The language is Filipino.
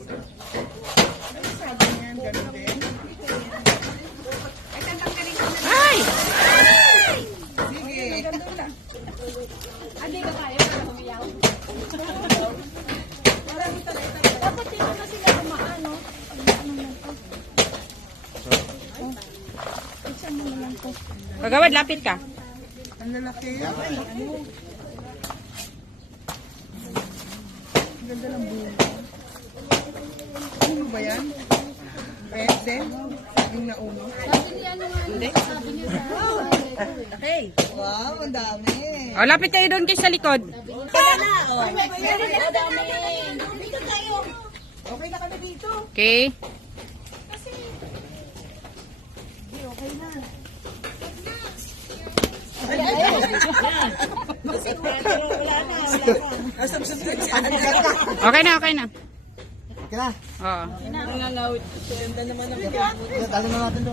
Sabi niyan, ganun din. Ay! Sige. Hindi ka kaya para humiyaw. Dapat dito na sila dumaan, no? Ano lang to? Iksan mo na lang to. Kagawad, lapit ka. Ang lalaki. Ang ganda ng buhay. Ano ba yan? Pwede? Yung nauno? Sabi niya ano nga, sabi niya Hey! Wow, ang dami. O, lapit kayo doon sa likod. Okay na kami dito. Okay. Okay na, okay na. Okay na. Oo. Nangangaw. Ganda naman ang Dali na natin doon.